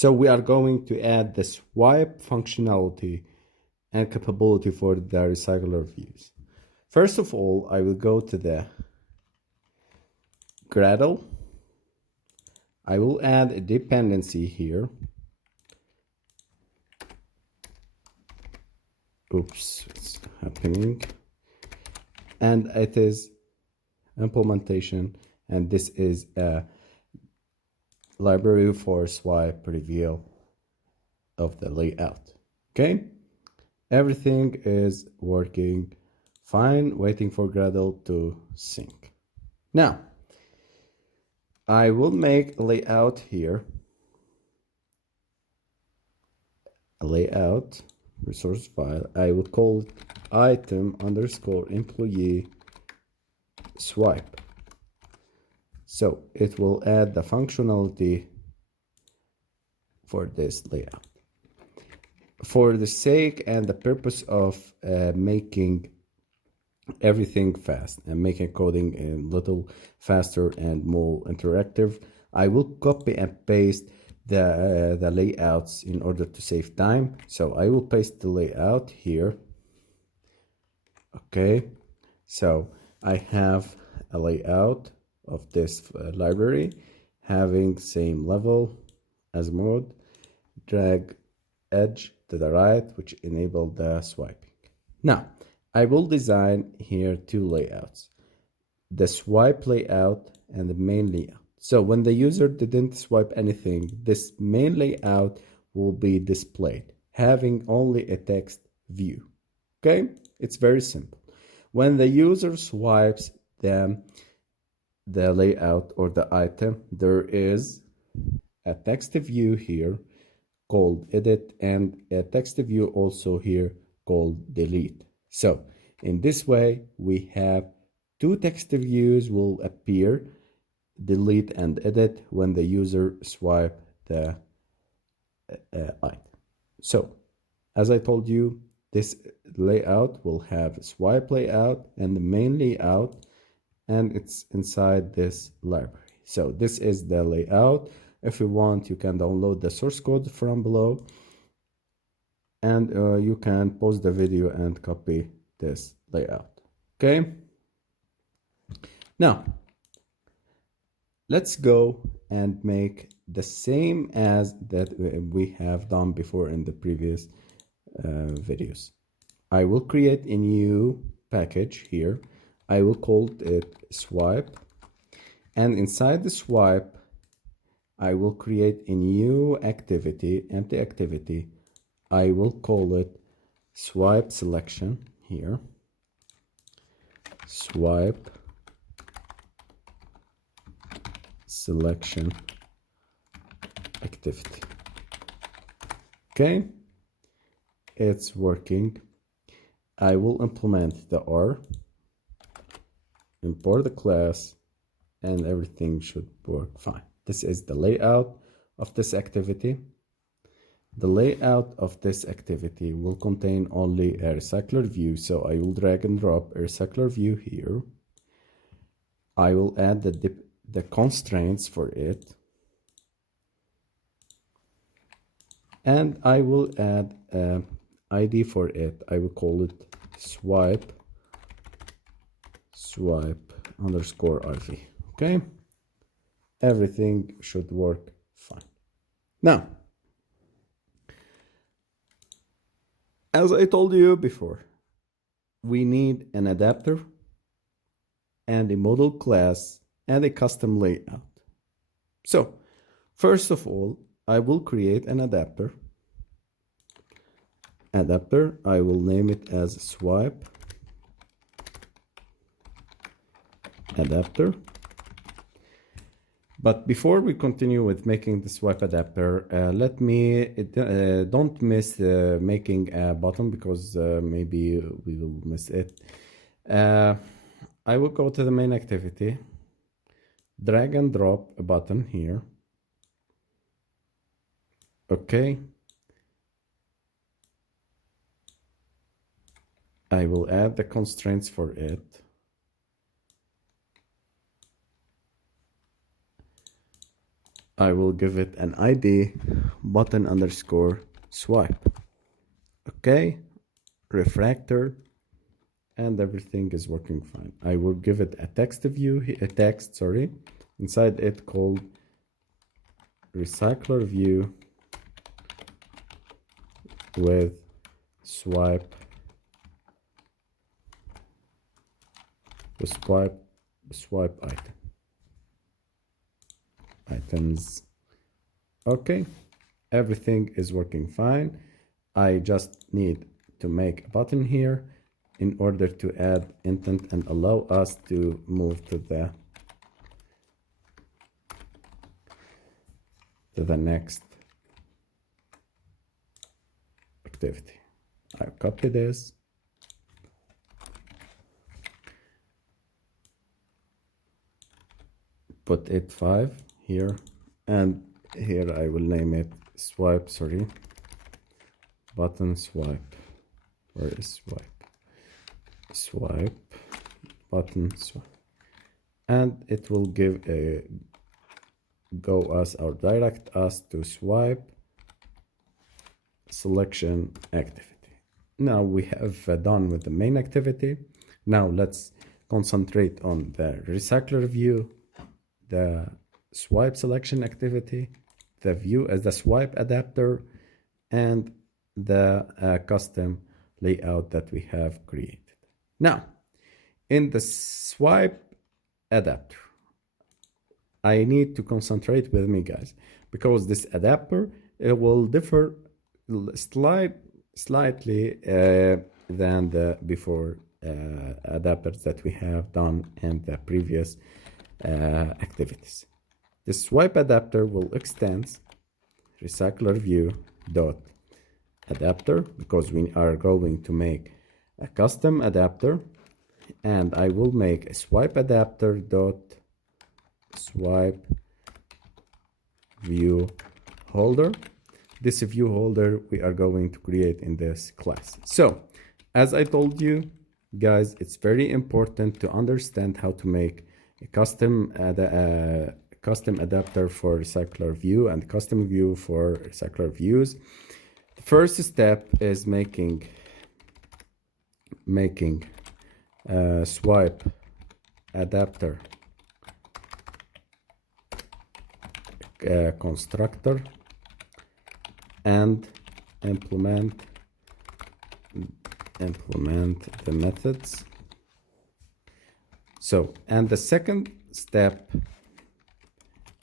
So we are going to add the swipe functionality and capability for the recycler views. First of all, I will go to the Gradle. I will add a dependency here. Oops, it's happening. And it is implementation, and this is a library for swipe reveal of the layout. Okay, everything is working fine, waiting for Gradle to sync. Now I will make a layout here, a layout resource file. I will call it item_employee swipe. So it will add the functionality for this layout. For the sake and the purpose of making everything fast and making coding a little faster and more interactive, I will copy and paste the layouts in order to save time. So I will paste the layout here. Okay, so I have a layout of this library having same level as mode, drag edge to the right, which enable the swiping. Now I will design here two layouts, the swipe layout and the main layout. So when the user didn't swipe anything, this main layout will be displayed, having only a text view. Okay, it's very simple. When the user swipes the layout or the item, there is a text view here called edit and a text view also here called delete. So in this way, we have two text views will appear, delete and edit, when the user swipe the item. So as I told you, this layout will have a swipe layout and the main layout, and it's inside this library. So this is the layout. If you want, you can download the source code from below, and you can pause the video and copy this layout. Okay, now let's go and make the same as that we have done before in the previous videos. I will create a new package here. I will call it swipe, and inside the swipe I will create a new activity, empty activity. I will call it swipe selection here, swipe selection activity. Okay, it's working. I will implement the R, import the class, and everything should work fine. This is the layout of this activity. The layout of this activity will contain only a recycler view, so I will drag and drop a recycler view here. I will add the constraints for it, and I will add an ID for it. I will call it swipe _RV. Okay, everything should work fine. Now, as I told you before, we need an adapter and a model class and a custom layout. So first of all, I will create an adapter. I will name it as swipe adapter. But before we continue with making the swipe adapter, don't miss making a button, because maybe we will miss it. I will go to the main activity, drag and drop a button here. Okay. I will add the constraints for it. I will give it an ID button underscore swipe. Okay, refractor, and everything is working fine. I will give it a text view, a text, sorry, inside it called RecyclerView with swipe item items. Okay, everything is working fine. I just need to make a button here in order to add intent and allow us to move to the next activity. I copy this, put it 5 here, and here I will name it swipe, sorry, button swipe. Where is swipe? Swipe, button swipe. And it will give a go us or direct us to swipe selection activity. Now we have done with the main activity. Now let's concentrate on the recycler view, the swipe selection activity, the view as the swipe adapter, and the custom layout that we have created. Now, in the swipe adapter, I need to concentrate with me, guys, because this adapter, it will differ slightly than the before adapters that we have done in the previous activities. The swipe adapter will extend RecyclerView dot adapter because we are going to make a custom adapter, and I will make a swipe adapter dot swipe view holder. This view holder we are going to create in this class. So as I told you guys, it's very important to understand how to make a custom adapter for RecyclerView and custom view for RecyclerViews. The first step is making swipe adapter constructor and implement the methods. So, and the second step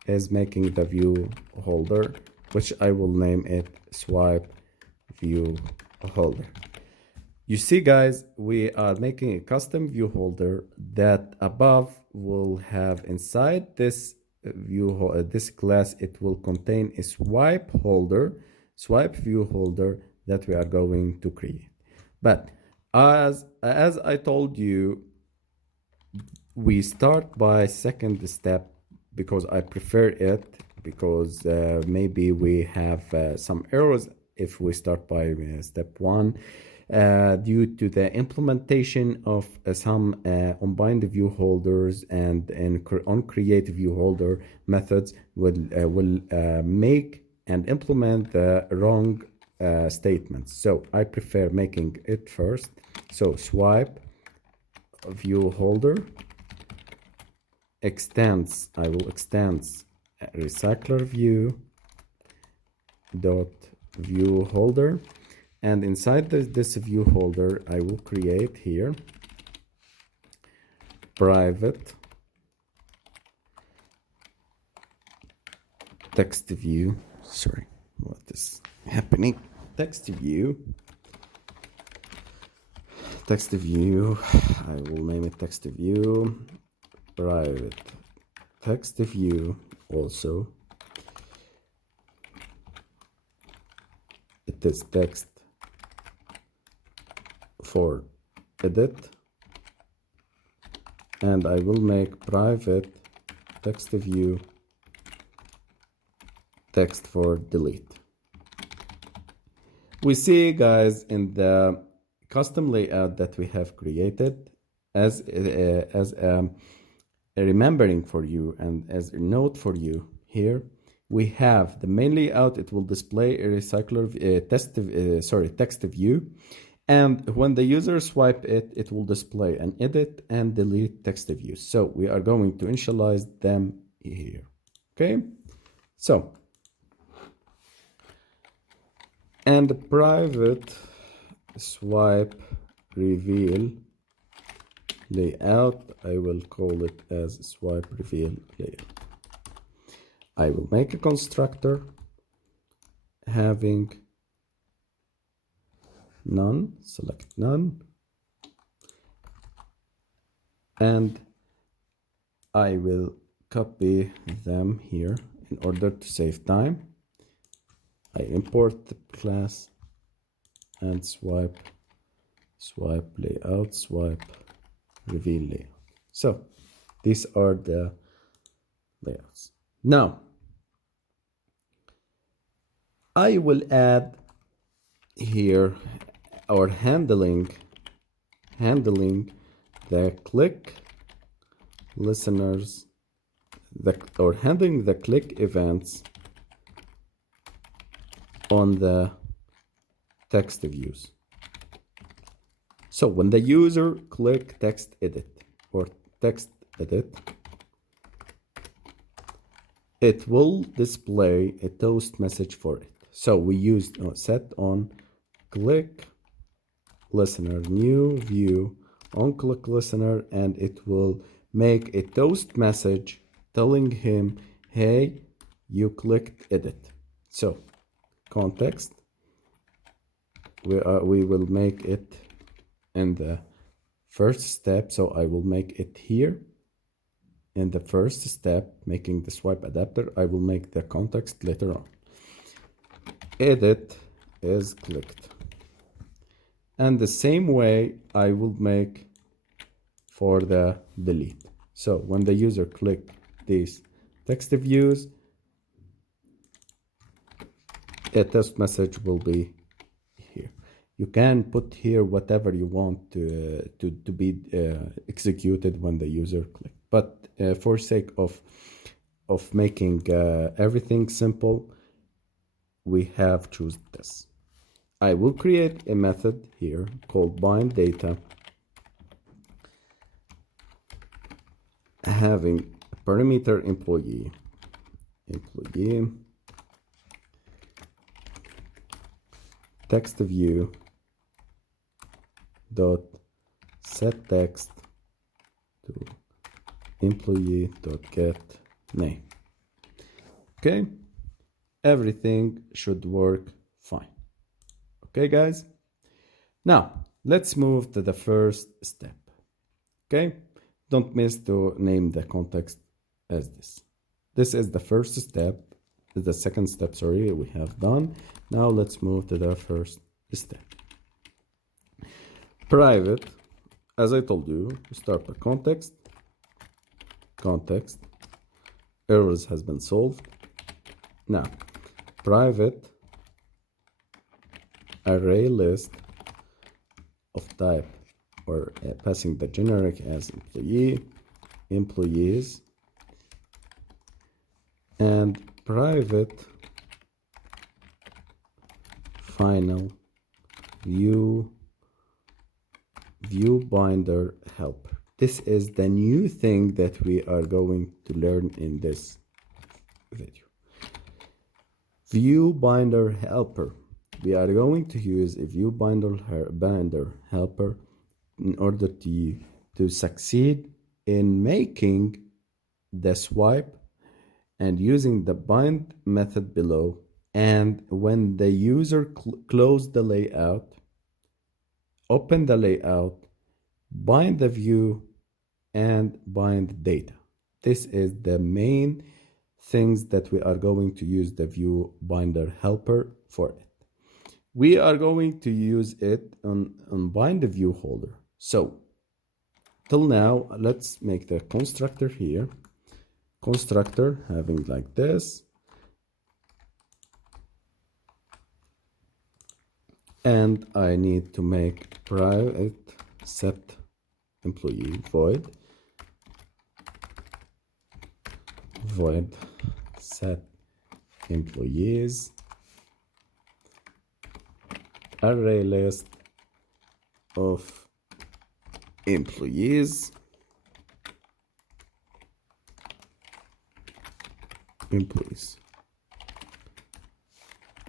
is making the view holder, which I will name it swipe view holder. You see, guys, we are making a custom view holder that above will have inside this this class, it will contain a swipe view holder that we are going to create. But as I told you, we start by second step because I prefer it, because maybe we have some errors if we start by step 1 due to the implementation of some unbind view holders and on create view holder methods will make and implement the wrong statements. So I prefer making it first. So swipe view holder extends, I will extend RecyclerView dot view holder, and inside this view holder I will create here private text view. Sorry, what is happening? Text view. I will name it text view. Private text view also. It is text for edit, and I will make private text view text for delete. We see, guys, in the custom layout that we have created as a remembering for you and as a note for you here, we have the main layout. It will display a text view. And when the user swipe it, it will display an edit and delete text views. So we are going to initialize them here. Okay. So, and private swipe reveal layout, I will call it as swipe reveal layout. I will make a constructor having none, select none, and I will copy them here in order to save time. I import the class and swipe layout, swipe reveal layout. So these are the layouts. Now I will add here our handling the click listeners, or handling the click events on the text views. So when the user click text edit or text edit, it will display a toast message for it. So we used set on click listener, new view on click listener, and it will make a toast message telling him, hey, you clicked edit. So context, we will make it in the first step. So I will make it here in the first step, making the swipe adapter. I will make the context later on. Edit is clicked. And the same way I will make for the delete. So when the user click these text views, a test message will be here. You can put here whatever you want to be executed when the user click. But for sake of making everything simple, we have chosen this. I will create a method here called bind data, having a parameter employee text view dot set text to employee dot get name. Okay, everything should work fine. Okay, guys. Now let's move to the first step. Okay, don't miss to name the context as this. This is the first step. The second step, sorry, we have done. Now let's move to the first step. Private, as I told you, start by context. Errors has been solved. Now, private array list of type, or passing the generic as employee, employees, and private final view binder helper. This is the new thing that we are going to learn in this video. View binder helper. We are going to use a view binder helper in order to succeed in making the swipe and using the bind method below. And when the user close the layout, open the layout, bind the view, and bind data. This is the main things that we are going to use the view binder helper for it. We are going to use it on bind the view holder. So till now, let's make the constructor here. Constructor having like this. And I need to make private set employee void set employees, array list of employees,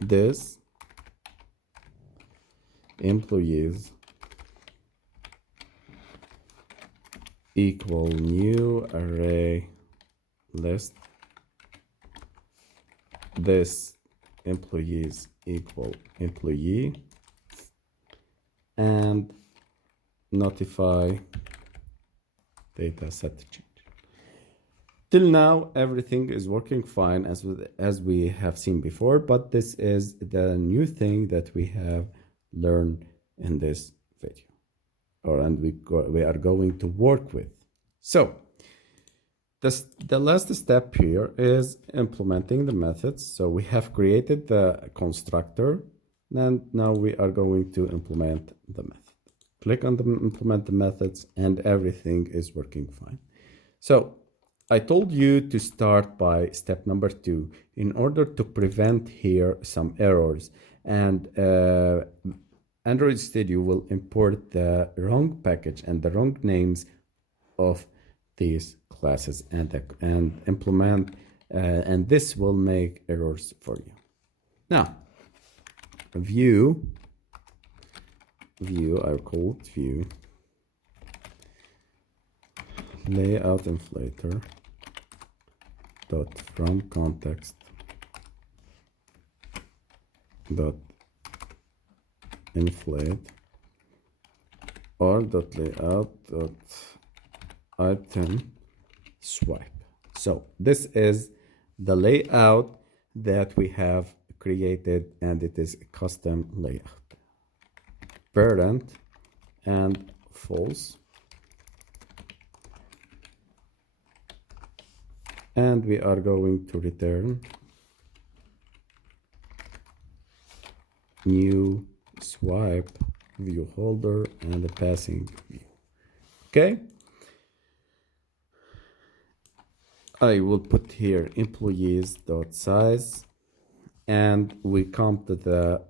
this employees equal new array list, this employees equal employee, and notify data set change. Till now, everything is working fine as we have seen before, but this is the new thing that we have learned in this video, and we are going to work with. So the last step here is implementing the methods. So we have created the constructor, and now we are going to implement the method. Click on the implement the methods, and everything is working fine. So I told you to start by step number 2 in order to prevent here some errors, and Android Studio will import the wrong package and the wrong names of these classes and implement, and this will make errors for you. Now, view, I call it view layout inflator dot from context dot inflate or dot layout dot item swipe. So this is the layout that we have created, and it is a custom layout. Parent and false, and we are going to return new swipe view holder and a passing view. Okay, I will put here employees.size, and we come to the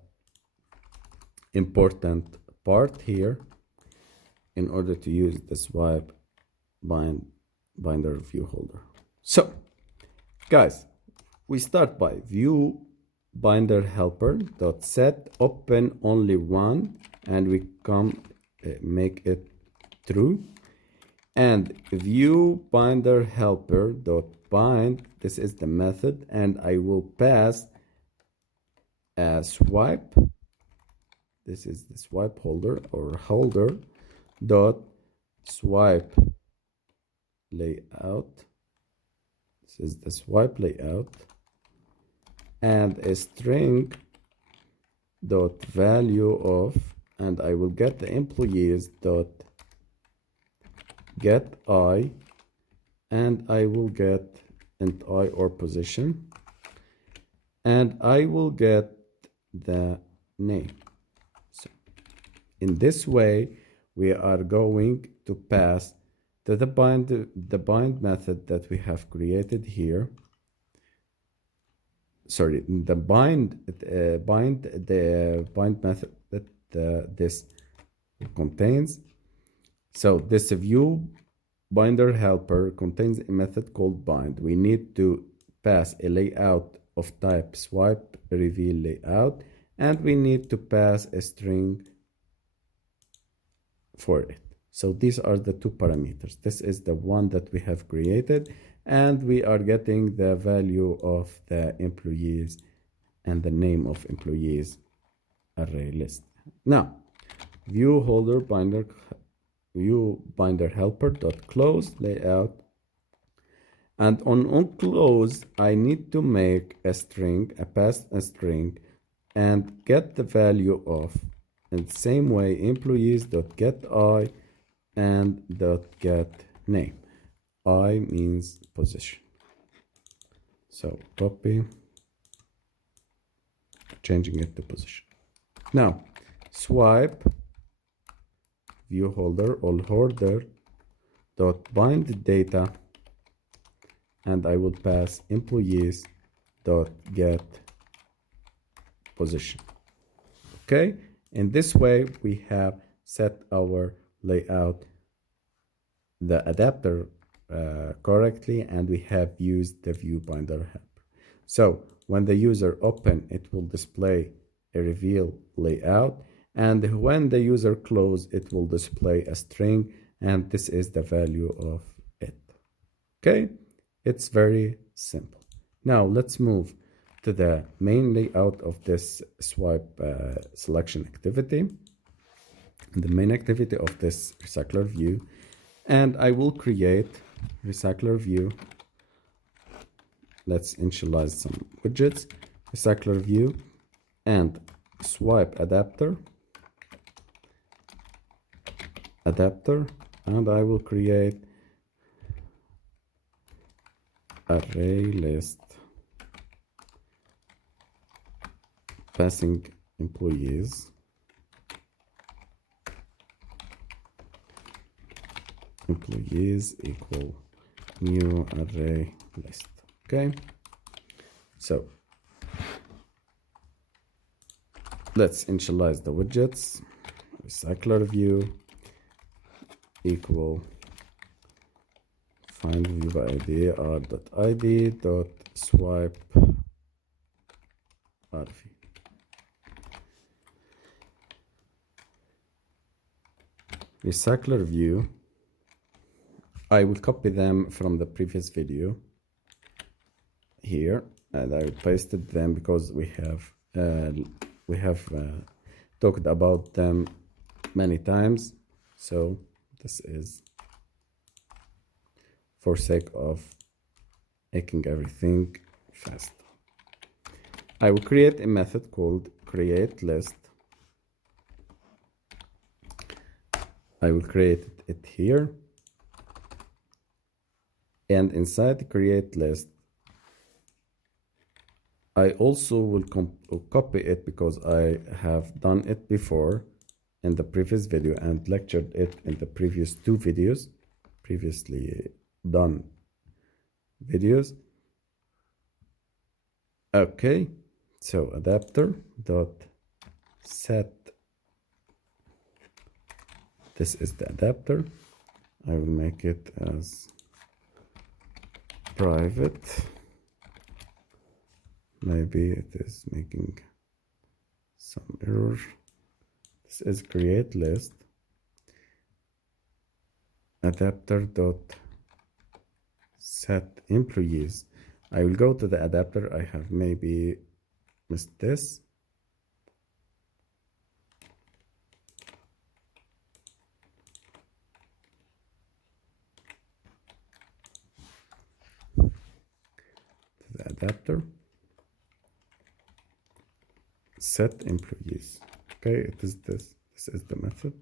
important part here in order to use the swipe binder view holder. So guys, we start by view binder helper dot set open only one, and we come make it true, and view binder helper dot bind, this is the method, and I will pass a swipe, this is the swipe holder or holder dot swipe layout, this is the swipe layout, and a string dot value of, and I will get the employees dot get I, and I will get int I or position, and I will get the name. So in this way we are going to pass to the bind method that we have created here. Sorry, the bind method that this contains. So this view binder helper contains a method called bind. We need to pass a layout of type swipe reveal layout, and we need to pass a string for it. So these are the two parameters. This is the one that we have created, and we are getting the value of the employees and the name of employees array list. Now, view holder binder view binder helper dot close layout, and on close I need to make a string, pass a string, and get the value of, in the same way employees dot get I and dot get name. I means position. So copy, changing it to position. Now swipe view holder or holder dot bind data, and I will pass employees dot get position. Okay, in this way we have set our layout, the adapter correctly, and we have used the view binder helper. So when the user open, it will display a reveal layout, and when the user close, it will display a string, and this is the value of it. Okay, it's very simple. Now let's move to the main layout of this swipe selection activity, the main activity of this recycler view, and I will create recycler view. Let's initialize some widgets, recycler view, and swipe adapter, and I will create array list passing employees equal new array list. Okay, so let's initialize the widgets. Recycler view equal find view by id r.id dot swipe rv. Recycler view, I will copy them from the previous video here, and I pasted them because we have talked about them many times. So this is for sake of making everything fast. I will create a method called create list. I will create it here, and inside the create list I also will copy it because I have done it before in the previous video and lectured it in the previous two videos, previously done videos. Okay, so adapter dot set, this is the adapter. I will make it as private. Maybe it is making some error. This is create list adapter dot set employees. I will go to the adapter. I have maybe missed this. The adapter set employees. Okay, it is this. This is the method.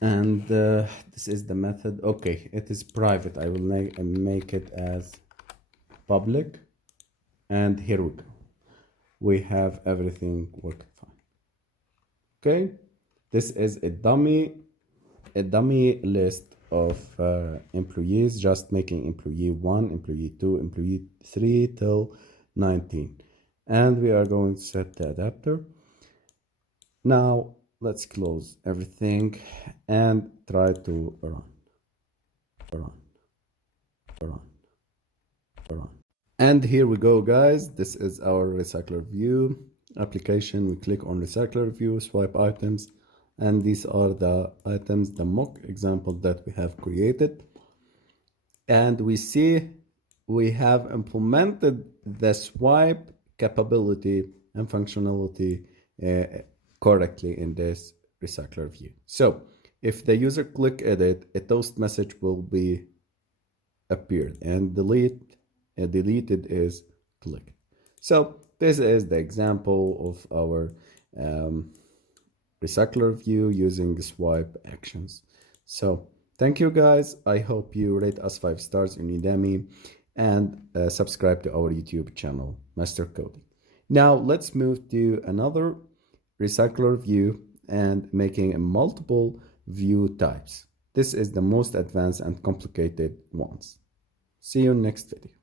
And this is the method. Okay, it is private. I will make it as public. And here we go. We have everything working fine. Okay, this is a dummy list of employees, just making employee 1, employee 2, employee 3 till 19. And we are going to set the adapter. Now let's close everything and try to run. And here we go, guys. This is our RecyclerView application. We click on RecyclerView, swipe items, and these are the items, the mock example that we have created. And we see we have implemented the swipe capability and functionality correctly in this RecyclerView. So if the user click edit, a toast message will be appeared, and deleted is clicked. So this is the example of our RecyclerView using swipe actions. So thank you, guys. I hope you rate us 5 stars in Udemy and subscribe to our YouTube channel, Master Coding. Now let's move to another recycler view and making multiple view types. This is the most advanced and complicated ones. See you next video.